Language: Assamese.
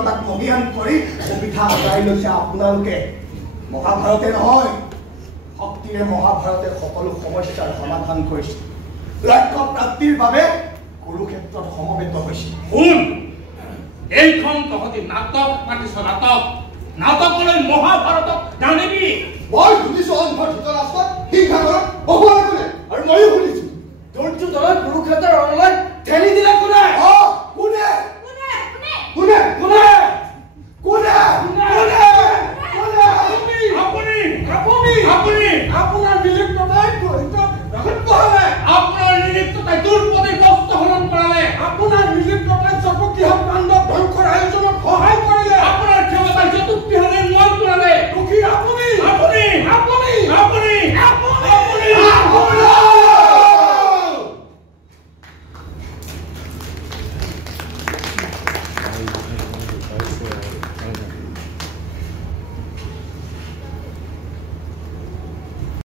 স্বাধীনতাক মহীয়ান কৰি সুবিধা আদায় লৈছে আপোনালোকে। মহাভাৰতে নহয়, শক্তিৰে মহাভাৰতে সকলো সমস্যাৰ সমাধান কৰিছে। লক্ষ্য প্ৰাপ্তিৰ বাবে কুৰুক্ষেত্ৰত সমবেত হৈছে। শুন, এইখন তহঁতি নাটক মাতিছ, নাটকলৈ মহাভাৰতক জানিবি। মই শুনিছো অন্ধ ধৃতৰাষ্ট্ৰত হিংসা কৰক